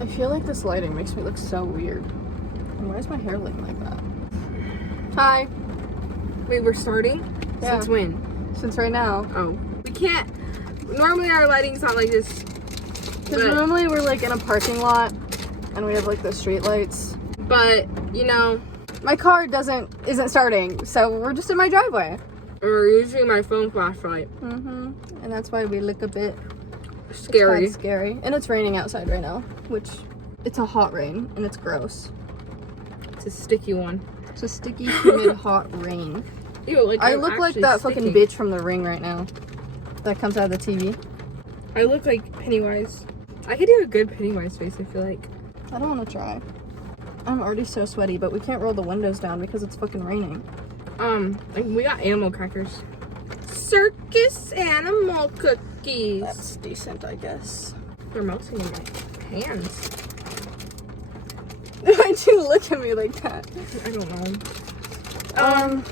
I feel like this lighting makes me look so weird. And why is my hair looking like that? Hi. Wait, we're starting? Yeah. Since when? Since right now. Oh. We can't. Normally our lighting's not like this. Because normally we're like in a parking lot and we have like the street lights. But, you know. My car isn't starting, so we're just in my driveway. Or using my phone flashlight. Mm-hmm. And that's why we look a bit Scary. It's scary. And it's raining outside right now, which it's a hot rain and it's gross. It's a sticky one. It's a sticky, humid, hot rain. Ew, like I I'm look like actually that sticking. fucking bitch from The Ring right now. That comes out of the TV. I look like Pennywise. I could do a good Pennywise face, I feel like. I don't want to try. I'm already so sweaty, but we can't roll the windows down because it's fucking raining. Like we got animal crackers. Circus animal cookies. That's decent, I guess. They're melting in my hands. Why'd you look at me like that? I don't know.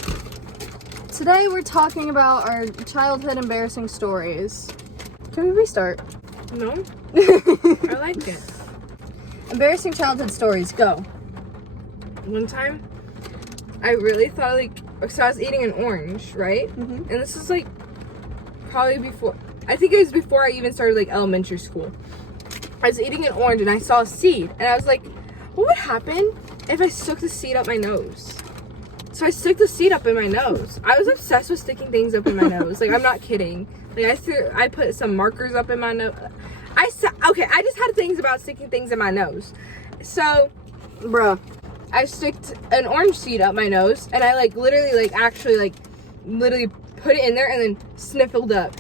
Today we're talking about our childhood embarrassing stories. Can we restart? No? I like it. Embarrassing childhood stories, go. One time, I really thought like, so I was eating an orange, right? Mm-hmm. And this is like, probably before, I think it was before I even started like elementary school. I was eating an orange and I saw a seed and I was like, what would happen if I stuck the seed up my nose? So I stuck the seed up in my nose. I was obsessed with sticking things up in my nose. Like, I'm not kidding. Like, I put some markers up in my nose. I just had things about sticking things in my nose. So, Bruh. I sticked an orange seed up my nose, and I, like, literally put it in there and then sniffled up.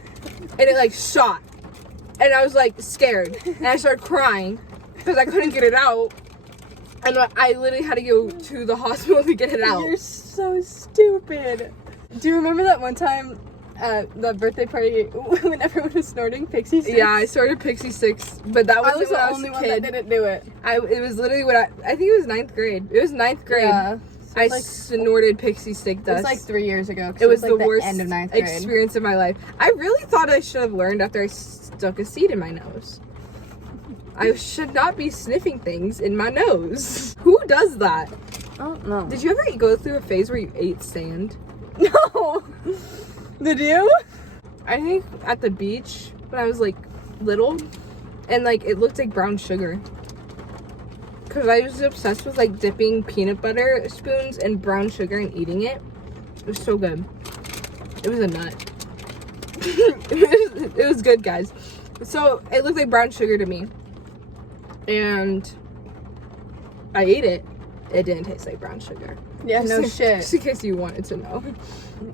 And it, like, shot. And I was, like, scared. And I started crying because I couldn't get it out. And I literally had to go to the hospital to get it out. You're so stupid. Do you remember that one time at the birthday party when everyone was snorting Pixie Sticks? Yeah, I started Pixie Sticks, but that I was was the only one that didn't do it. It was literally I think it was 9th grade. It was 9th grade. Yeah. So I it's like, snorted Pixie Stick dust. It's like 3 years ago. 'Cause It was like the worst end of 9th grade. experience of my life. I really thought I should have learned after I stuck a seed in my nose. I should not be sniffing things in my nose. Who does that? I don't know. Did you ever go through a phase where you ate sand? No. Did you? I think at the beach when I was like little, and like it looked like brown sugar. Cause I was obsessed with like dipping peanut butter spoons in brown sugar and eating it. It was so good. It was a nut. it was good, guys. So it looked like brown sugar to me. And I ate it. It didn't taste like brown sugar. Yeah, no shit. Just in case you wanted to know.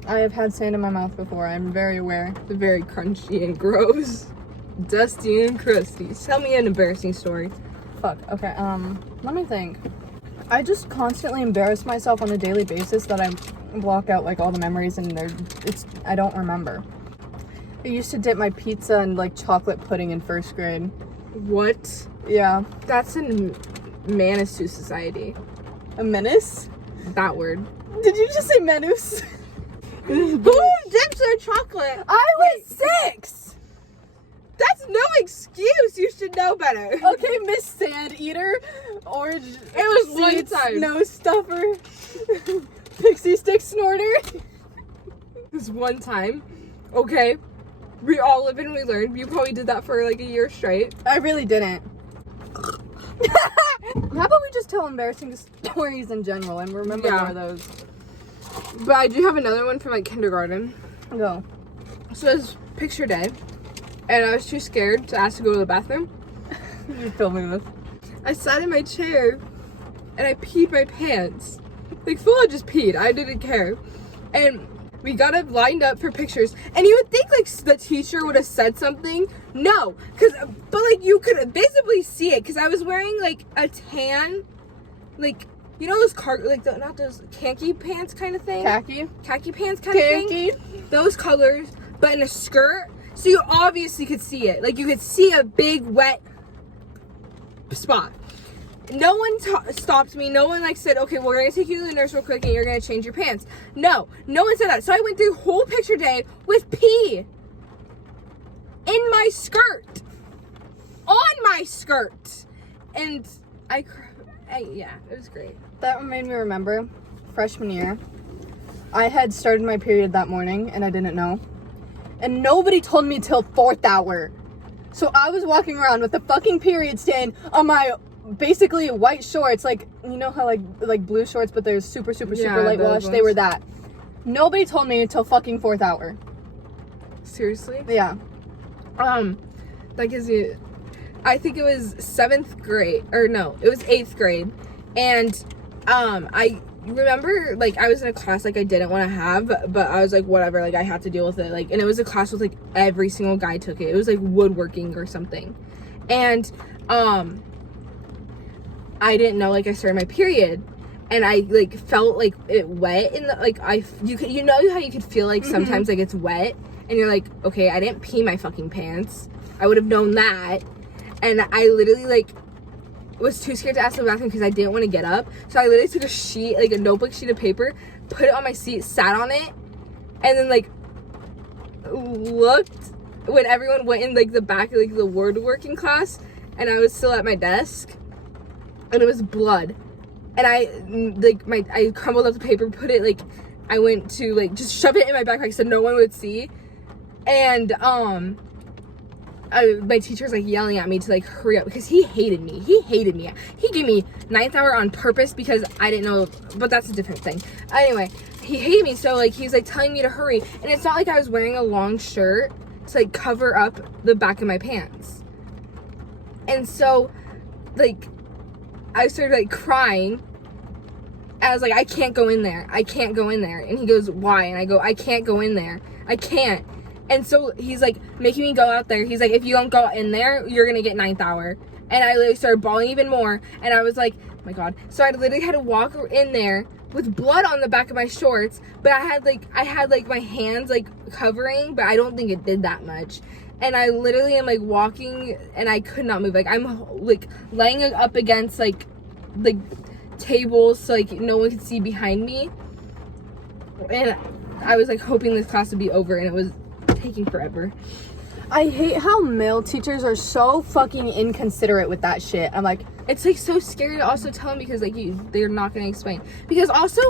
I have had sand in my mouth before. I'm very aware. It's very crunchy and gross. Dusty and crusty. Tell me an embarrassing story. Fuck. Okay. Let me think. I just constantly embarrass myself on a daily basis that I block out like all the memories and I don't remember. I used to dip my pizza in like chocolate pudding in 1st grade. What? Yeah. That's a menace to society. A menace? That word. Did you just say menace? Who dips their chocolate? I was 6! That's no excuse. You should know better. Okay, Miss Sand Eater. Orange. It was one seeds, time. Nose stuffer. Pixie stick snorter. This one time. Okay. We all live and we learn. You probably did that for like a year straight. I really didn't. How about we just tell embarrassing stories in general and remember more of those? But I do have another one from like kindergarten. Go. So it was picture day. And I was too scared to ask to go to the bathroom. You told me this. I sat in my chair and I peed my pants. Like full on just peed. I didn't care. And we got it lined up for pictures. And you would think like the teacher would have said something. No. But like you could visibly see it. Because I was wearing like a tan, like, you know those not those khaki pants kind of thing? Khaki pants kind of thing? Those colors, but in a skirt. So you obviously could see it. Like you could see a big wet spot. No one stopped me. No one like said, okay, we're going to take you to the nurse real quick and you're going to change your pants. No one said that. So I went through whole picture day with pee in my skirt. On my skirt. And yeah, it was great. That made me remember freshman year. I had started my period that morning and I didn't know. And nobody told me till 4th hour. So I was walking around with a fucking period stain on my basically white shorts. Like, you know how like blue shorts, but they're super light wash? They were that. Nobody told me until fucking 4th hour. Seriously? Yeah. That gives you, I think it was 7th grade, or no, it was 8th grade. And, I remember, like, I was in a class, like, I didn't want to have, but I was like, whatever, like, I had to deal with it, like, and it was a class with, like, every single guy took it. It was, like, woodworking or something. And, I didn't know, like, I started my period. And I, like, felt, like, it wet in the, like, you know how you could feel, like, sometimes, like, it's wet? And you're like, okay, I didn't pee my fucking pants. I would have known that. And I literally, like, was too scared to ask the bathroom because I didn't want to get up. So I literally took a sheet, like, a notebook sheet of paper, put it on my seat, sat on it, and then, like, looked when everyone went in, like, the back of, like, the woodworking class, and I was still at my desk, and it was blood. And I crumbled up the paper, put it, like, I went to, like, just shove it in my backpack so no one would see. And, my teacher was, like, yelling at me to, like, hurry up because he hated me. He gave me 9th hour on purpose because I didn't know, but that's a different thing. Anyway, he hated me, so, like, he's, like, telling me to hurry. And it's not like I was wearing a long shirt to, like, cover up the back of my pants. And so, like, I started, like, crying. And I was like, I can't go in there. And he goes, why? And I go, I can't go in there. I can't. And so he's, like, making me go out there. He's like, if you don't go in there, you're going to get 9th hour. And I literally started bawling even more. And I was like, oh my God. So I literally had to walk in there with blood on the back of my shorts. But I had my hands, like, covering. But I don't think it did that much. And I literally am, like, walking. And I could not move. Like, I'm, like, laying up against, like tables so, like, no one could see behind me. And I was, like, hoping this class would be over. And it was taking forever. I hate how male teachers are so fucking inconsiderate with that shit. I'm like, it's, like, so scary to also tell them because, like, they're not going to explain. Because also,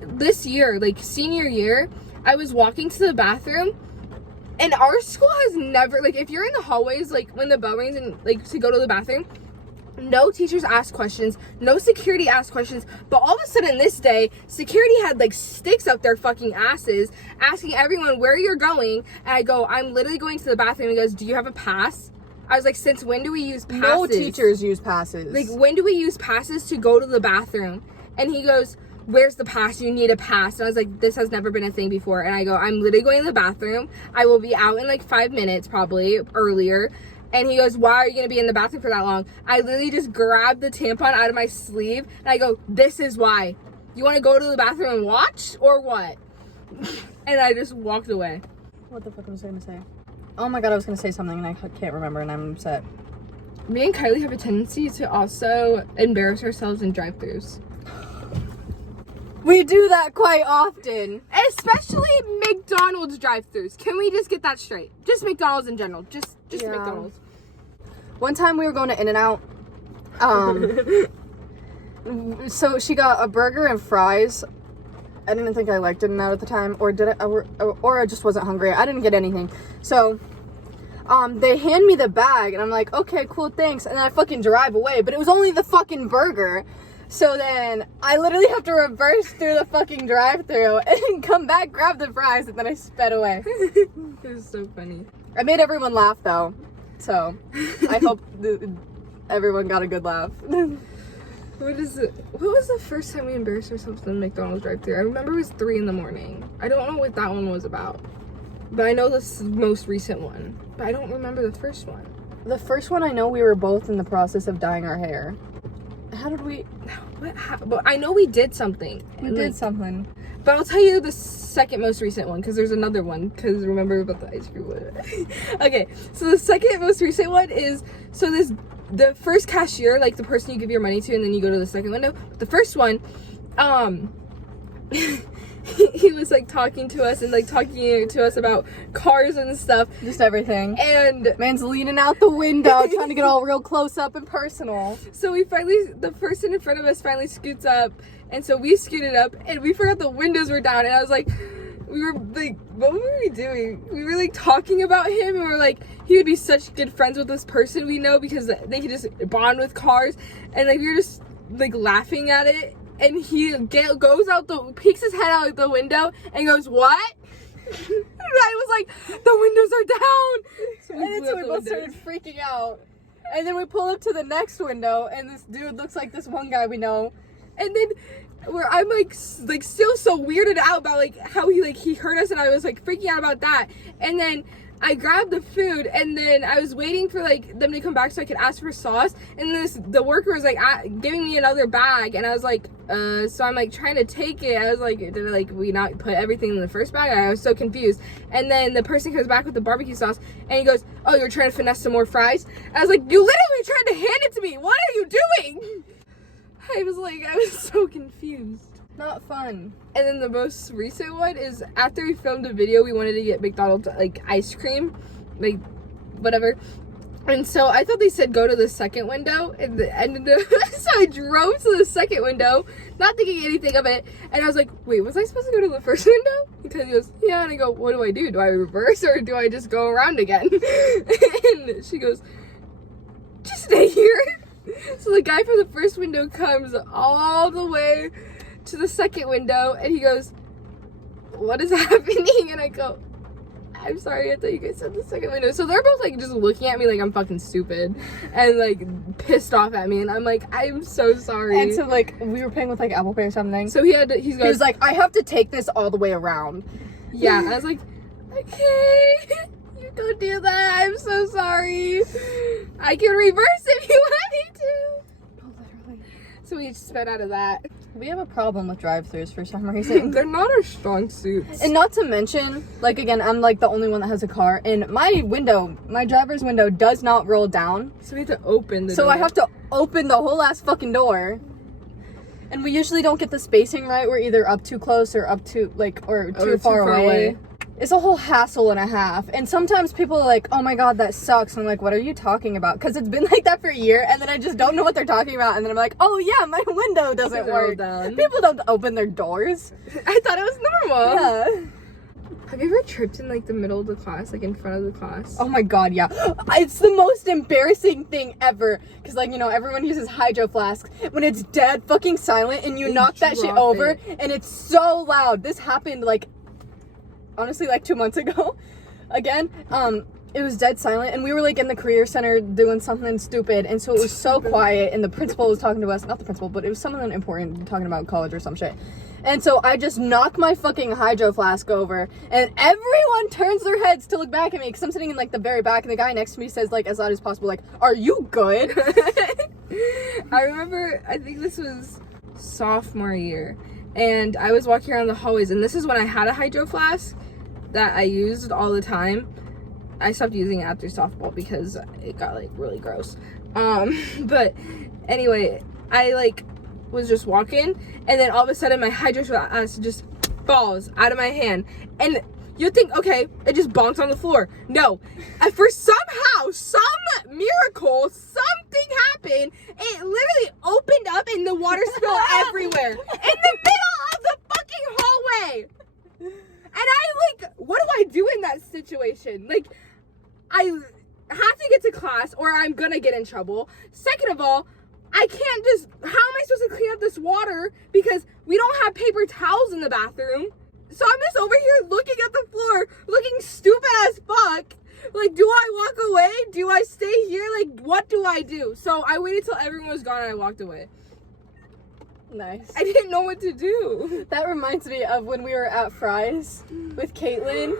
this year, like, senior year, I was walking to the bathroom, and our school has never, like, if you're in the hallways, like, when the bell rings and, like, to go to the bathroom, no teachers ask questions, no security ask questions, but all of a sudden this day, security had, like, sticks up their fucking asses, asking everyone where you're going, and I go, I'm literally going to the bathroom. He goes, do you have a pass? I was like, since when do we use passes? No teachers use passes. Like, when do we use passes to go to the bathroom? And he goes, where's the pass? You need a pass. And I was like, this has never been a thing before. And I go, I'm literally going to the bathroom. I will be out in, like, 5 minutes, probably, earlier. And he goes, why are you going to be in the bathroom for that long? I literally just grabbed the tampon out of my sleeve, and I go, this is why. You want to go to the bathroom and watch, or what? And I just walked away. What the fuck was I going to say? Oh my God, I was going to say something, and I can't remember, and I'm upset. Me and Kylie have a tendency to also embarrass ourselves in drive-thrus. We do that quite often. Especially McDonald's drive-thrus. Can we just get that straight? Just McDonald's in general. Just Yeah. McDonald's. One time we were going to In-N-Out. So she got a burger and fries. I didn't think I liked In-N-Out at the time, or did I? Or I just wasn't hungry. I didn't get anything. So, they hand me the bag, and I'm like, okay, cool, thanks. And then I fucking drive away, but it was only the fucking burger. So then I literally have to reverse through the fucking drive-thru and come back, grab the fries, and then I sped away. It was so funny. I made everyone laugh though, so I hope everyone got a good laugh. What was the first time we embarrassed ourselves in the McDonald's drive-thru? I remember it was 3 a.m. I don't know what that one was about, but I know this most recent one, but I don't remember the first one. The first one, I know we were both in the process of dyeing our hair. How did we? But I know we did something. We did something. But I'll tell you the second most recent one, because there's another one, because remember about the ice cream one. Okay, so the second most recent one is, so the first cashier, like the person you give your money to, and then you go to the second window. The first one, he was like talking to us and like talking to us about cars and stuff. Just everything. And Man's leaning out the window, trying to get all real close up and personal. so the person in front of us finally scoots up, and so we scooted up, and we forgot the windows were down, and I was like, we were like, what were we doing? We were like talking about him, and we were like, he would be such good friends with this person we know because they could just bond with cars, and like we were just like laughing at it, and he goes out peeks his head out the window and goes, what? And I was like, the windows are down. So And so we both started freaking out. And then we pull up to the next window, and this dude looks like this one guy we know. And then where I'm like still so weirded out about like how he heard us, and I was like freaking out about that. And then I grabbed the food, and then I was waiting for like them to come back so I could ask for sauce. And then the worker was like giving me another bag, and I was like, so I'm like trying to take it. I was like, did like we not put everything in the first bag? I was so confused. And then the person comes back with the barbecue sauce, and he goes, oh, you're trying to finesse some more fries? I was like, you literally tried to hand it to me. What are you doing? I was so confused. Not fun. And then the most recent one is after we filmed a video, we wanted to get McDonald's like ice cream, like whatever. And so I thought they said go to the second window, and so I drove to the second window, not thinking anything of it. And I was like, wait, was I supposed to go to the first window? Because he goes, yeah. And I go, what do I do? Do I reverse or do I just go around again? And she goes, just stay here. So the guy from the first window comes all the way to the second window, and he goes, what is happening? And I go, I'm sorry, I thought you guys said the second window. So they're both like just looking at me like I'm fucking stupid and like pissed off at me, and I'm like, I'm so sorry. And so like we were playing with like Apple Pay or something. So he was like, I have to take this all the way around. yeah. I was like, okay, you don't do that. I'm so sorry. I can reverse if you want me to. Oh, literally. So we sped out of that. We have a problem with drive-thrus for some reason. They're not our strong suits. And not to mention, like again, I'm like the only one that has a car, and my driver's window does not roll down. So we have to open the So door. I have to open the whole ass fucking door. And we usually don't get the spacing right. We're either up too close or up too or too far away. It's a whole hassle and a half. And sometimes people are like, oh my god, that sucks. And I'm like, what are you talking about? Because it's been like that for a year, and then I just don't know what they're talking about. And then I'm like, oh yeah, my window doesn't work. People don't open their doors. I thought it was normal. Yeah. Have you ever tripped in like the middle of the class, like in front of the class? Oh my god, yeah. It's the most embarrassing thing ever. Because, like, you know, everyone uses hydro flasks. When it's dead fucking silent and you knock that shit over, and it's so loud. This happened, like, honestly, like 2 months ago. Again, it was dead silent, and we were, like, in the career center doing something stupid, and so it was so quiet, and the principal was talking to us. Not the principal, but it was someone important talking about college or some shit. And so I just knock my fucking hydro flask over, and everyone turns their heads to look back at me because I'm sitting in like the very back, and the guy next to me says like as loud as possible, like, "Are you good?" I remember, I think this was sophomore year, and I was walking around the hallways, and this is when I had a hydro flask that I used all the time. I stopped using it after softball because it got like really gross. But anyway, I like was just walking, and then all of a sudden my hydro flask just falls out of my hand, and you'd think, okay, it just bonks on the floor. No, for somehow, some miracle, something happened. It literally opened up, and the water spilled everywhere in the middle of the fucking hallway. And I like, what do I do in that situation? Like, I have to get to class, or I'm gonna get in trouble. Second of all, I can't just, how am I supposed to clean up this water because we don't have paper towels in the bathroom? So I'm just over here looking at the floor, looking stupid as fuck. Like, do I walk away? Do I stay here? Like, what do I do? So I waited till everyone was gone and I walked away. Nice. I didn't know what to do. That reminds me of when we were at Fry's with Caitlin,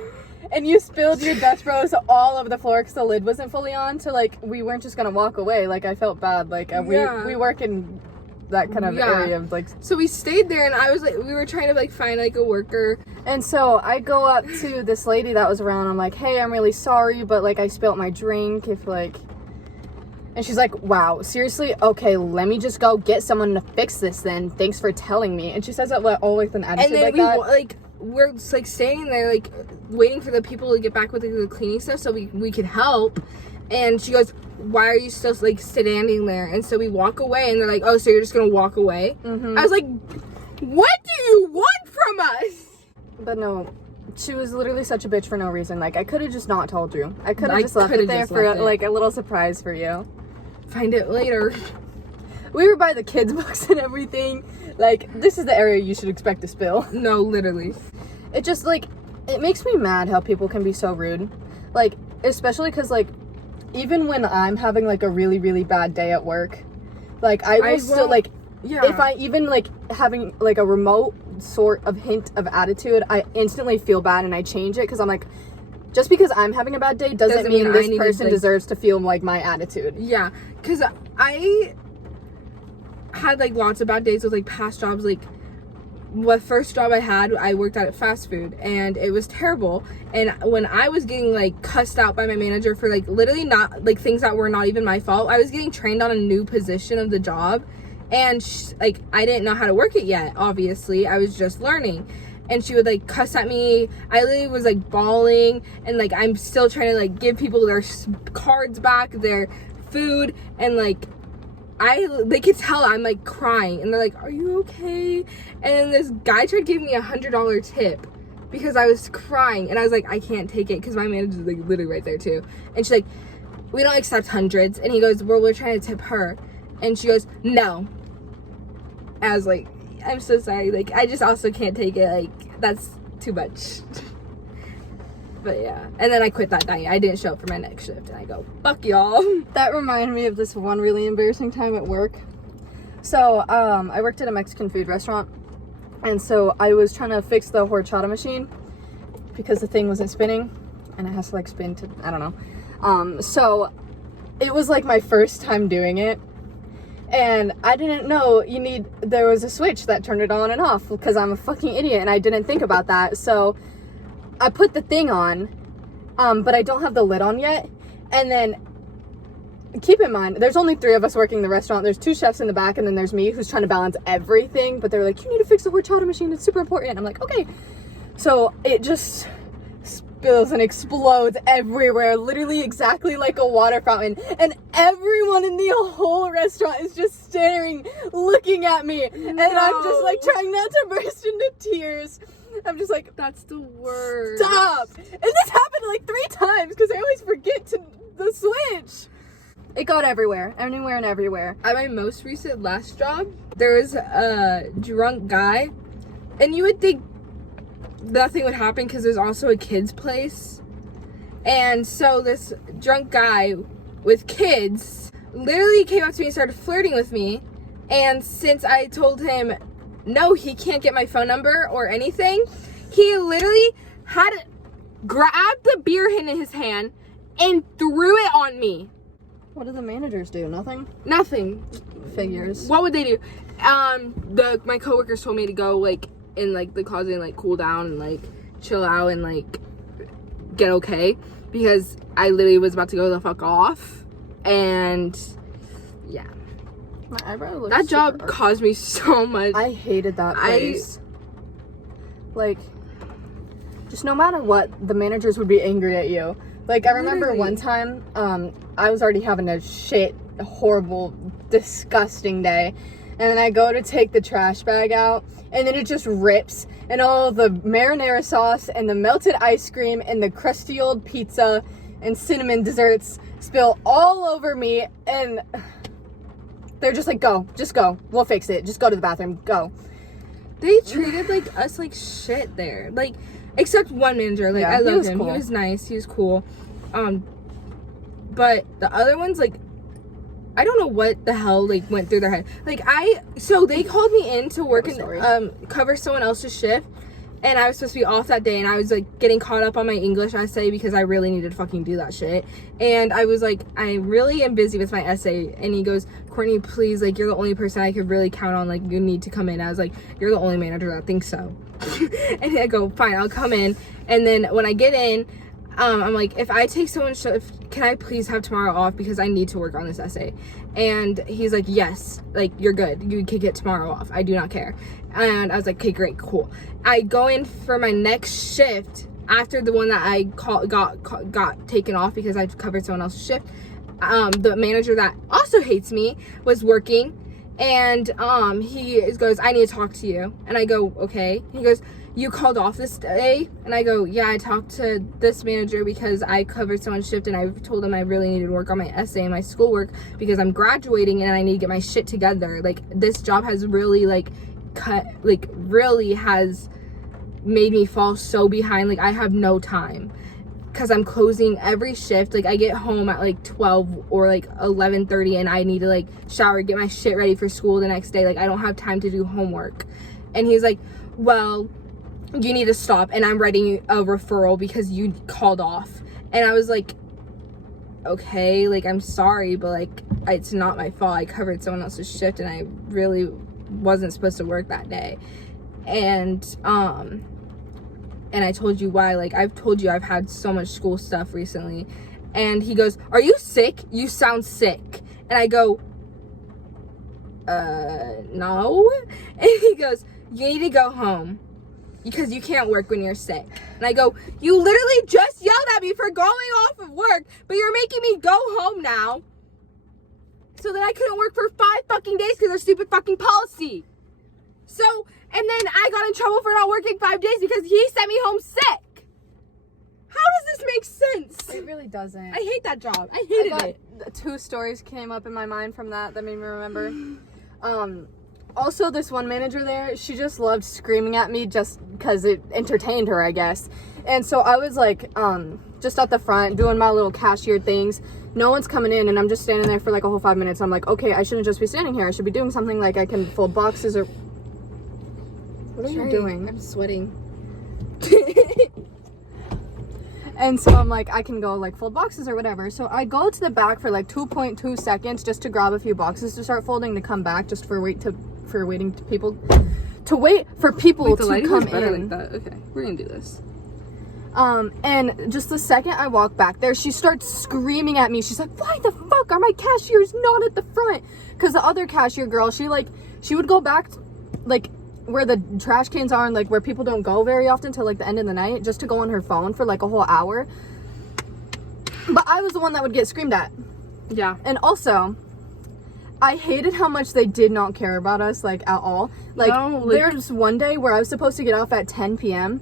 and you spilled your Dutch Bros all over the floor because the lid wasn't fully on. So like we weren't just gonna walk away. Like I felt bad. Like we work in that kind of area of like. So we stayed there, and I was like, we were trying to like find like a worker. And so I go up to this lady that was around. I'm like, hey, I'm really sorry, but like I spilled my drink. If like And she's like, wow, seriously? Okay, let me just go get someone to fix this then. Thanks for telling me. And she says that all with an attitude And then like that. we're just, like, standing there, like, waiting for the people to get back with the cleaning stuff so we could help. And she goes, why are you still, like, standing there? And so we walk away, and they're like, oh, so you're just gonna walk away? Mm-hmm. I was like, what do you want from us? But no, she was literally such a bitch for no reason. Like, I could have just not told you. I could have just left it there for, like, a little surprise for you. Find it later. We were by the kids' books and everything. Like, this is the area you should expect to spill. No, literally. It just, like, it makes me mad how people can be so rude. Like, especially because, like, even when I'm having, like, a really, really bad day at work, like, I will still, like, yeah. if I even, like, having, like, a remote sort of hint of attitude, I instantly feel bad and I change it because I'm like, just because I'm having a bad day doesn't mean this person deserves to feel like my attitude. Yeah, because I had, like, lots of bad days with, like, past jobs. Like, the first job I had, I worked at fast food, and it was terrible. And when I was getting, like, cussed out by my manager for, like, literally not, like, things that were not even my fault, I was getting trained on a new position of the job, and like, I didn't know how to work it yet. Obviously, I was just learning. And she would, like, cuss at me. I literally was, like, bawling, and, like, I'm still trying to, like, give people their cards back, their food, and, like, they could tell I'm, like, crying, and they're like, are you okay? And then this guy tried giving me $100 tip because I was crying, and I was like, I can't take it, because my manager's, like, literally right there too. And she's like, we don't accept hundreds. And he goes, well, we're trying to tip her. And she goes, no. I was like, I'm so sorry. Like, I just also can't take it. Like, that's too much. But yeah. And then I quit that night. I didn't show up for my next shift. And I go, fuck y'all. That reminded me of this one really embarrassing time at work. So, I worked at a Mexican food restaurant. And so I was trying to fix the horchata machine because the thing wasn't spinning. And it has to, like, spin to, I don't know. So it was, like, my first time doing it. And I didn't know there was a switch that turned it on and off because I'm a fucking idiot and I didn't think about that. So I put the thing on, but I don't have the lid on yet. And then keep in mind, there's only 3 of us working the restaurant. There's 2 chefs in the back, and then there's me who's trying to balance everything. But they're like, you need to fix the horchata machine. It's super important. And I'm like, okay. So it just spills and explodes everywhere, literally exactly like a water fountain, and everyone in the whole restaurant is just staring, looking at me, and I'm just like trying not to burst into tears. I'm just like, that's the worst. Stop! And this happened like 3 times because I always forget the switch. It got everywhere, anywhere and everywhere. At my most recent last job, there was a drunk guy, and you would think nothing would happen because there's also a kid's place. And so this drunk guy with kids literally came up to me and started flirting with me. And since I told him no, he can't get my phone number or anything, he literally had grabbed the beer in his hand and threw it on me. What do the managers do? Nothing. Figures. What would they do? My coworkers told me to go, like, in, like, the closet and, like, cool down and, like, chill out and, like, get okay, because I literally was about to go the fuck off. And yeah, my eyebrow looks that job dark. caused me so much. I hated that place. Like, just no matter what, the managers would be angry at you. Like, I remember Literally. one time, I was already having a horrible, disgusting day. And then I go to take the trash bag out, and then it just rips. And all the marinara sauce and the melted ice cream and the crusty old pizza and cinnamon desserts spill all over me. And they're just like, go. Just go. We'll fix it. Just go to the bathroom. Go. They treated, like, us like shit there. Like, except one manager. Like, Yeah, I loved him. cool. He was nice. He was cool. But the other ones, like, I don't know what the hell, like, went through their head. Like, so they called me in to work and cover someone else's shift, and I was supposed to be off that day, and I was, like, getting caught up on my English essay because I really needed to fucking do that shit. And I was like, I really am busy with my essay. And he goes, Courtney, please, like, you're the only person I could really count on, like, you need to come in. I was like, you're the only manager that thinks so. And I go, fine, I'll come in. And then when I get in, I'm like, if I take someone's shift, can I please have tomorrow off because I need to work on this essay? And he's like, yes, like, you're good. You can get tomorrow off. I do not care. And I was like, okay, great, cool. I go in for my next shift after the one that I got taken off because I covered someone else's shift. The manager that also hates me was working, and he goes, I need to talk to you. And I go, okay. He goes, you called off this day? And I go, yeah, I talked to this manager because I covered someone's shift, and I told him I really needed to work on my essay and my schoolwork because I'm graduating and I need to get my shit together. Like, this job has really really has made me fall so behind. Like, I have no time because I'm closing every shift. Like, I get home at like 12 or like 11:30, and I need to like shower, get my shit ready for school the next day. Like, I don't have time to do homework. And he's like, well, you need to stop, and I'm writing a referral because you called off. And I was like, okay, like, I'm sorry, but like, it's not my fault. I covered someone else's shift and I really wasn't supposed to work that day. And I told you why. Like, I've told you I've had so much school stuff recently. And he goes, are you sick? You sound sick. And I go, no. And he goes, you need to go home because you can't work when you're sick. And I go, you literally just yelled at me for going off of work, but you're making me go home now so that I couldn't work for 5 fucking days because of stupid fucking policy. So, and then I got in trouble for not working 5 days because he sent me home sick. How does this make sense? It really doesn't. I hate that job. I hated it. 2 stories came up in my mind from that made me remember. Also, this one manager there, she just loved screaming at me just because it entertained her, I guess. And so I was like, just at the front doing my little cashier things. No one's coming in, and I'm just standing there for like a whole 5 minutes. I'm like, okay, I shouldn't just be standing here. I should be doing something, like I can fold boxes or... What are you doing? I'm sweating. And so I'm like, I can go like fold boxes or whatever. So I go to the back for like 2.2 seconds just to grab a few boxes to start folding, to come back just for waiting for people to come in. Like that. Okay, we're gonna do this. And just the second I walk back there, she starts screaming at me. She's like, why the fuck are my cashiers not at the front? Because the other cashier girl, she would go back like where the trash cans are and like where people don't go very often till like the end of the night, just to go on her phone for like a whole hour. But I was the one that would get screamed at. Yeah. And also, I hated how much they did not care about us, like, at all. Like, there's one day where I was supposed to get off at 10 p.m.,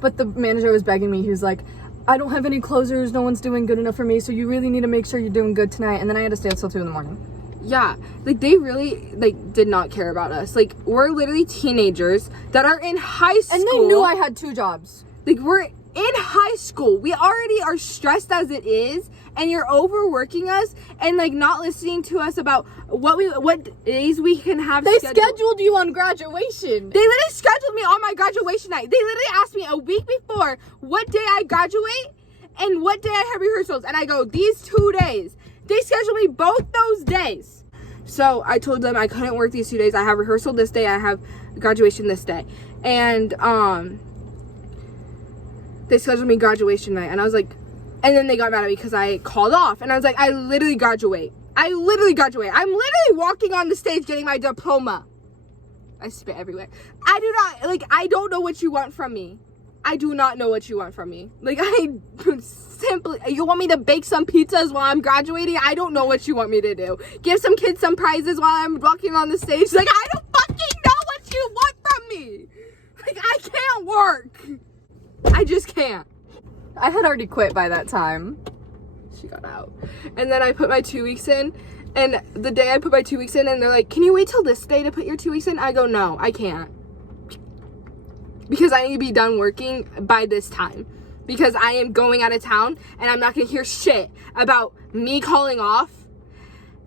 but the manager was begging me. He was like, I don't have any closers, no one's doing good enough for me, so you really need to make sure you're doing good tonight. And then I had to stay until 2 in the morning. Yeah, like, they really, like, did not care about us. Like, we're literally teenagers that are in high school. And they knew I had 2 jobs. Like, we're in high school. We already are stressed as it is, and you're overworking us and, like, not listening to us about what days we can have scheduled you on graduation. They literally scheduled me on my graduation night. They literally asked me a week before what day I graduate and what day I have rehearsals. And I go, these 2 days. They scheduled me both those days. So I told them I couldn't work these 2 days. I have rehearsal this day. I have graduation this day. And they scheduled me graduation night. And I was like, and then they got mad at me because I called off. And I was like, I literally graduate. I'm literally walking on the stage getting my diploma. I spit everywhere. I don't know what you want from me. I do not know what you want from me. Like, you want me to bake some pizzas while I'm graduating? I don't know what you want me to do. Give some kids some prizes while I'm walking on the stage? Like, I don't fucking know what you want from me. Like, I can't work. I just can't. I had already quit by that time. She got out. And then I put my 2 weeks in. And the day I put my 2 weeks in, and they're like, can you wait till this day to put your 2 weeks in? I go, no, I can't. Because I need to be done working by this time. Because I am going out of town, and I'm not going to hear shit about me calling off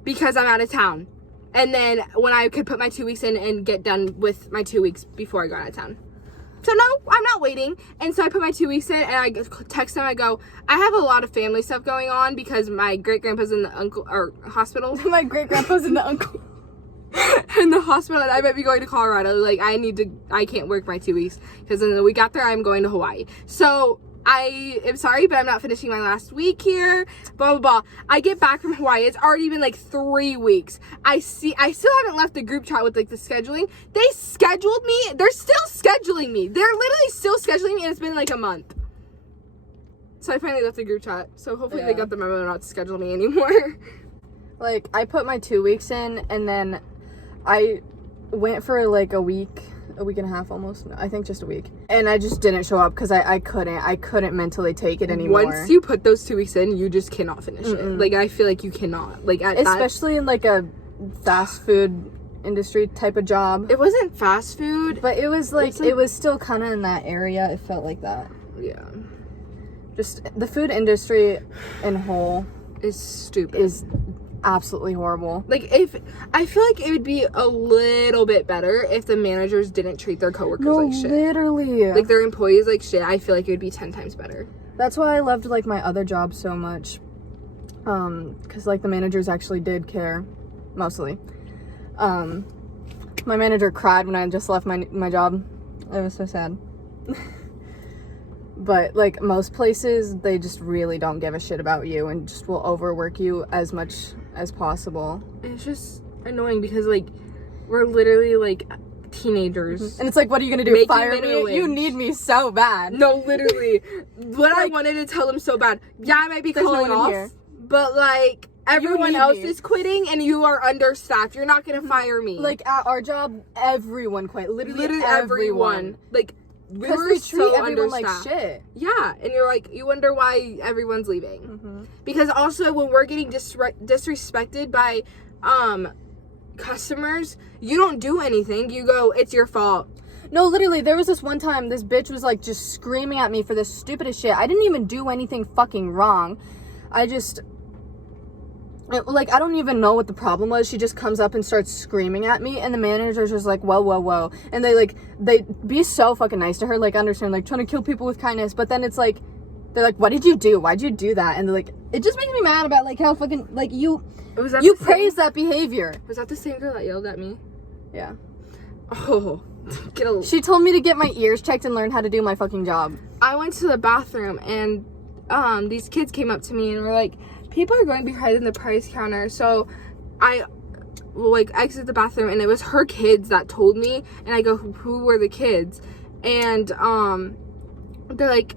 because I'm out of town. And then when I could put my 2 weeks in and get done with my 2 weeks before I go out of town. So no, I'm not waiting. And so I put my 2 weeks in, and I text them. I go, I have a lot of family stuff going on because my great-grandpa's in the hospital. My great-grandpa's in the uncle. In the hospital, and I might be going to Colorado. Like, I can't work my 2 weeks because then the week after I'm going to Hawaii. So I am sorry, but I'm not finishing my last week here, blah, blah, blah. I get back from Hawaii. It's already been like 3 weeks. I still haven't left the group chat with like the scheduling. They scheduled me. They're still scheduling me. They're literally still scheduling me, and it's been like a month. So I finally left the group chat. So hopefully they got the memo not to schedule me anymore. Like, I put my 2 weeks in, and then I went for like a week and a half almost. I think just a week. And I just didn't show up because I couldn't mentally take it anymore. Once you put those 2 weeks in, you just cannot finish it. Like, I feel like you cannot. Like, especially in like a fast food industry type of job. It wasn't fast food. But it was like, it was still kind of in that area. It felt like that. Yeah. Just the food industry in whole is stupid. Is absolutely horrible. Like, if I feel like it would be a little bit better if the managers didn't treat their coworkers like shit. Literally. Like, their employees like shit. I feel like it would be 10 times better. That's why I loved like my other job so much. Because like the managers actually did care, mostly. My manager cried when I just left my job. It was so sad. But like most places, they just really don't give a shit about you and just will overwork you as much as possible. It's just annoying because like we're literally like teenagers. And it's like, what are you gonna do? Fire me? You need me so bad. No, literally. What I wanted to tell them so bad. Yeah, I might be calling off, but like everyone else is quitting and you are understaffed. You're not gonna fire me. Like at our job, everyone quit. Literally everyone. Like, we were they treat so everyone like understaffed. shit. Yeah, and you're like, you wonder why everyone's leaving. Because also when we're getting disrespected by customers, you don't do anything. You go, it's your fault. No, literally, there was this one time this bitch was like just screaming at me for the stupidest shit. I didn't even do anything fucking wrong. I don't even know what the problem was. She just comes up and starts screaming at me, and the manager's just like, whoa, whoa, whoa. And they be so fucking nice to her, like, understand, like, trying to kill people with kindness. But then it's like, they're like, what did you do? Why'd you do that? And they're like, it just makes me mad about, like, how fucking, like, you praise that behavior. Was that the same girl that yelled at me? Yeah. Oh, she told me to get my ears checked and learn how to do my fucking job. I went to the bathroom, and these kids came up to me and were like, people are going behind the price counter. So I like exit the bathroom, and it was her kids that told me, and I go, who were the kids? And they're like,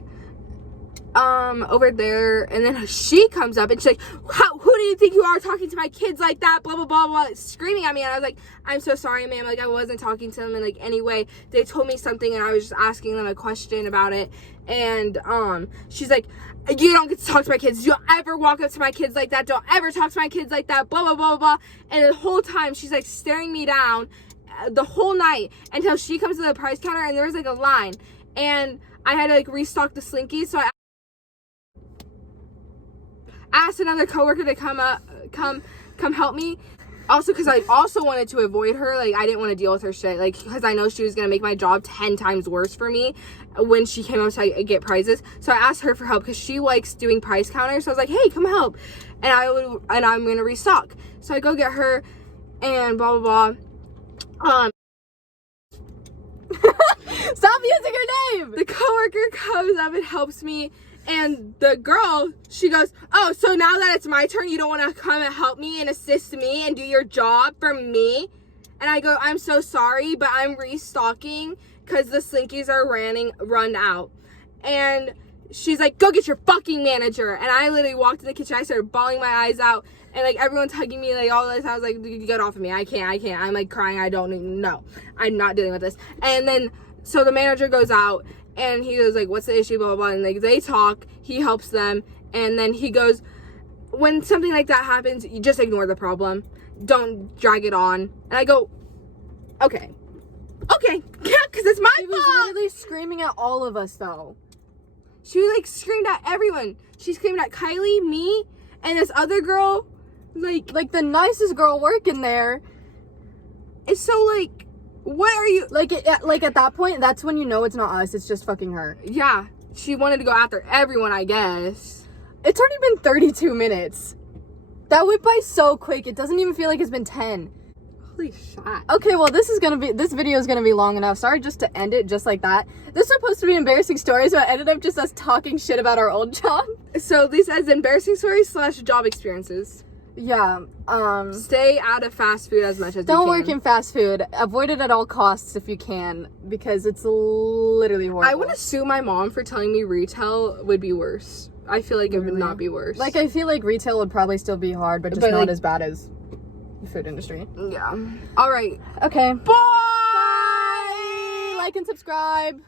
over there. And then she comes up and she's like, who do you think you are talking to my kids like that, blah blah blah blah, screaming at me. And I was like, I'm so sorry, ma'am, like I wasn't talking to them in like any way. They told me something and I was just asking them a question about it. And she's like, you don't get to talk to my kids. Don't ever walk up to my kids like that. Don't ever talk to my kids like that. Blah, blah, blah, blah. And the whole time, she's, like, staring me down the whole night until she comes to the price counter, and there was, like, a line. And I had to, like, restock the Slinkies. So I asked another coworker to come help me. Also, because I also wanted to avoid her. Like, I didn't want to deal with her shit. Like, because I know she was going to make my job 10 times worse for me when she came up to get prizes. So I asked her for help because she likes doing price counters. So I was like, hey, come help. And I'm going to restock. So I go get her and blah, blah, blah. Stop using her name! The coworker comes up and helps me. And the girl, she goes, oh, so now that it's my turn, you don't want to come and help me and assist me and do your job for me? And I go, I'm so sorry, but I'm restocking because the Slinkies are run out. And she's like, go get your fucking manager. And I literally walked in the kitchen. I started bawling my eyes out. And, like, everyone's hugging me, like, all this. I was like, get off of me. I can't. I'm, like, crying. I don't even know. I'm not dealing with this. And then, so the manager goes out. And he goes, like, what's the issue, blah, blah, blah. And, like, they talk. He helps them. And then he goes, when something like that happens, you just ignore the problem. Don't drag it on. And I go, okay. Yeah, because it's my fault. She was literally screaming at all of us, though. She, like, screamed at everyone. She screamed at Kylie, me, and this other girl. Like the nicest girl working there. It's so, like... What are you... Like at that point, that's when you know it's not us. It's just fucking her. Yeah. She wanted to go after everyone, I guess. It's already been 32 minutes. That went by so quick. It doesn't even feel like it's been 10. Holy shit. Okay, well, this video is gonna be long enough. Sorry just to end it just like that. This was supposed to be embarrassing stories, but it ended up just us talking shit about our old job. So these as embarrassing stories / job experiences. Yeah, Stay out of fast food as much as you can. don't work in fast food. Avoid it at all costs if you can, because it's literally horrible. I want to sue my mom for telling me retail would be worse. I feel like it would not be worse. Like, I feel like retail would probably still be hard, but just But, not like- as bad as the food industry. Yeah. All right. Okay. Bye! Like and subscribe.